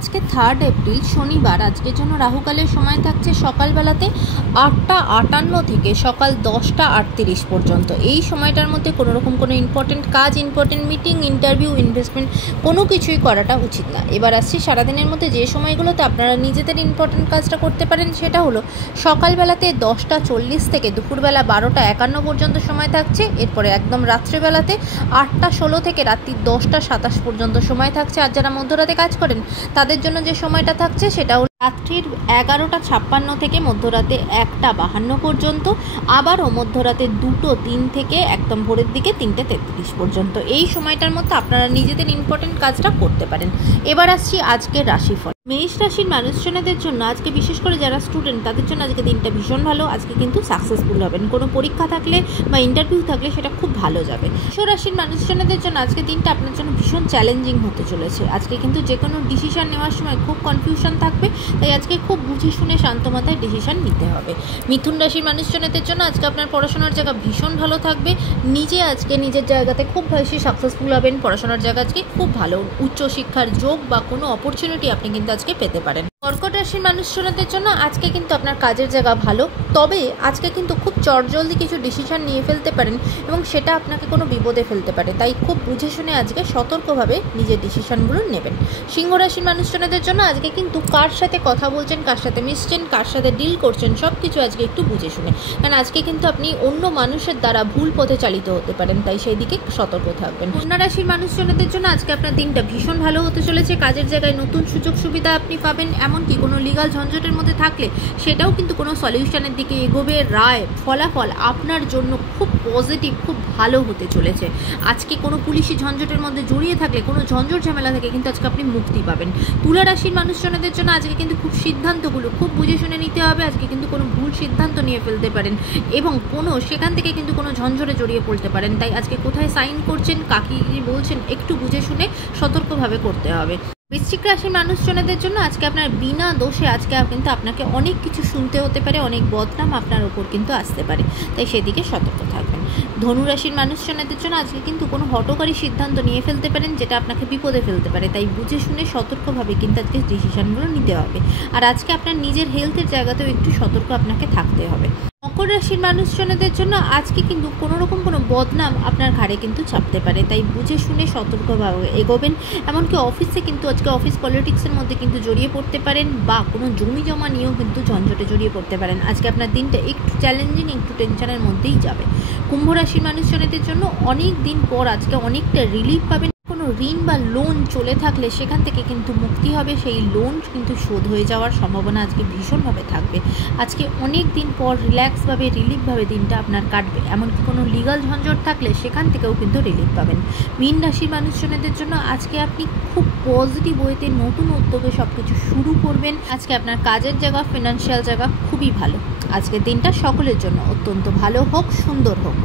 আজকে 3 এপ্রিল শনিবার। আজকের জন্য রাহুকালের সময় থাকছে সকালবেলাতে 8টা 58 থেকে সকাল 10টা 38 পর্যন্ত। এই সময়টার মধ্যে কোনো রকম কোনো ইম্পর্টেন্ট কাজ, ইম্পর্টেন্ট মিটিং, ইন্টারভিউ, ইনভেস্টমেন্ট কোনো কিছুই করাটা উচিত না। এবার আসছি সারাদিনের মধ্যে যে সময়গুলোতে আপনারা নিজেদের ইম্পর্টেন্ট কাজটা করতে পারেন, সেটা হলো সকালবেলাতে 10টা 40 থেকে দুপুরবেলা 12টা 51 পর্যন্ত সময় থাকছে। এরপরে একদম রাত্রেবেলাতে 8টা 16 থেকে রাত্রি 10টা 27 পর্যন্ত সময় থাকছে। আর যারা মধ্যরাতে কাজ করেন তাদের জন্য যে সময়টা থাকছে সেটা হলো রাত্রির 11টা 56 থেকে মধ্যরাতে 1টা 52 পর্যন্ত, আবারও মধ্যরাতে 2টো 3 থেকে একদম ভোরের দিকে 3টে 33 পর্যন্ত। এই সময়টার মধ্যে আপনারা নিজেদের ইম্পর্টেন্ট কাজটা করতে পারেন। এবার আসছি আজকের রাশিফল। মেষ রাশির মানুষজনদের জন্য আজকে, বিশেষ করে যারা স্টুডেন্ট তাদের জন্য আজকে দিনটা ভীষণ ভালো। আজকে কিন্তু সাকসেসফুল হবেন। কোনো পরীক্ষা থাকলে বা ইন্টারভিউ থাকলে সেটা খুব ভালো যাবে। মেষ রাশির মানুষজনদের জন্য আজকে দিনটা আপনার জন্য ভীষণ চ্যালেঞ্জিং হতে চলেছে। আজকে কিন্তু যে কোনো ডিসিশন নেওয়ার সময় খুব কনফিউশন থাকবে, তাই আজকে খুব বুঝে শুনে শান্ত মাথায় ডিসিশন নিতে হবে। মিথুন রাশির মানুষজনদের জন্য আজকে আপনার পড়াশোনার জায়গা ভীষণ ভালো থাকবে। আজকে নিজের জায়গাতে খুব বেশি সাকসেসফুল হবেন। পড়াশোনার জায়গা আজকে খুব ভালো, উচ্চশিক্ষার যোগ বা কোনো অপরচুনিটি আপনি কিন্তু আজকে পেতে পারেন। কর্কট রাশির মানুষজনদের জন্য আজকে কিন্তু আপনার কাজের জায়গা ভালো, তবে আজকে কিন্তু খুব চটজলদি কিছু ডিসিশন নিয়ে ফেলতে পারেন এবং সেটা আপনাকে কোনো বিপদে ফেলতে পারে। তাই খুব বুঝে শুনে আজকে সতর্কভাবে নিজের ডিসিশনগুলো নেবেন। সিংহ রাশির মানুষজনদের জন্য আজকে কিন্তু কার সাথে কথা বলছেন, কার সাথে মিশছেন, কার সাথে ডিল করছেন, সব কিছু আজকে একটু বুঝে শুনে, কারণ আজকে কিন্তু আপনি অন্য মানুষের দ্বারা ভুল পথে চালিত হতে পারেন, তাই সেই দিকে সতর্ক থাকবেন। কন্যা রাশির মানুষজনদের জন্য আজকে আপনার দিনটা ভীষণ ভালো হতে চলেছে। কাজের জায়গায় নতুন সুযোগ সুবিধা আপনি পাবেন। এমনকি কোনো লিগাল ঝঞ্ঝটের মধ্যে থাকলে সেটাও কিন্তু কোনো সলিউশনের দিকে এগোবে। রায় ফলাফল আপনার জন্য খুব পজিটিভ, খুব ভালো হতে চলেছে। আজকে কোনো পুলিশি ঝঞ্ঝটের মধ্যে জড়িয়ে থাকলে, কোনো ঝঞ্ঝট ঝামেলা থেকে কিন্তু আজকে আপনি মুক্তি পাবেন। তুলা রাশির মানুষজনদের জন্য আজকে কিন্তু খুব সিদ্ধান্তগুলো খুব বুঝে শুনে নিতে হবে। আজকে কিন্তু কোনো ভুল সিদ্ধান্ত নিয়ে ফেলতে পারেন এবং সেখান থেকে কিন্তু কোনো ঝঞ্ঝটে জড়িয়ে পড়তে পারেন। তাই আজকে কোথায় সাইন করছেন, কাকে বলছেন, একটু বুঝে শুনে সতর্কভাবে করতে হবে। বৃশ্চিক রাশির মানুষজনদের জন্য আজকে আপনার বিনা দোষে আজকে কিন্তু আপনাকে অনেক কিছু শুনতে হতে পারে, অনেক বদনাম আপনার ওপর কিন্তু আসতে পারে, তাই সেদিকে সতর্ক থাকবেন। ধনু রাশির মানুষজনদের জন্য আজকে কিন্তু কোনো হঠকারী সিদ্ধান্ত নিয়ে ফেলতে পারেন যেটা আপনাকে বিপদে ফেলতে পারে, তাই বুঝে শুনে সতর্কভাবে কিন্তু আজকে ডিসিশনগুলো নিতে হবে। আর আজকে আপনার নিজের হেলথের জায়গাতেও একটু সতর্ক আপনাকে থাকতে হবে। মকর রাশির মানুষজনদের জন্য আজকে কিন্তু কোনো রকম কোনো বদনাম আপনার ঘাড়ে কিন্তু চাপতে পারে, তাই বুঝে শুনে সতর্কভাবে এগোবেন। এমনকি অফিসে কিন্তু আজকে অফিস পলিটিক্সের মধ্যে কিন্তু জড়িয়ে পড়তে পারেন বা কোনো জমি জমা নিয়েও কিন্তু ঝঞ্ঝটে জড়িয়ে পড়তে পারেন। আজকে আপনার দিনটা একটু চ্যালেঞ্জিং, একটু টেনশনের মধ্যেই যাবে। কুম্ভ রাশির মানুষজনদের জন্য অনেক দিন পর আজকে অনেকটা রিলিফ পাবেন। কোনো ঋণ বা লোন চলে থাকলে সেখান থেকে কিন্তু মুক্তি হবে, সেই লোন কিন্তু শোধ হয়ে যাওয়ার সম্ভাবনা আজকে ভীষণভাবে থাকবে। আজকে অনেক দিন পর রিল্যাক্সভাবে, রিলিফভাবে দিনটা আপনার কাটবে। এমনকি কোনো লিগাল ঝঞ্ঝট থাকলে সেখান থেকেও কিন্তু রিলিফ পাবেন। মীন রাশির মানুষজনদের জন্য আজকে আপনি খুব পজিটিভ ওয়েতে নতুন উদ্যোগে সব কিছু শুরু করবেন। আজকে আপনার কাজের জায়গা, ফিনান্সিয়াল জায়গা খুবই ভালো। আজকের দিনটা সকলের জন্য অত্যন্ত ভালো হোক, সুন্দর হোক।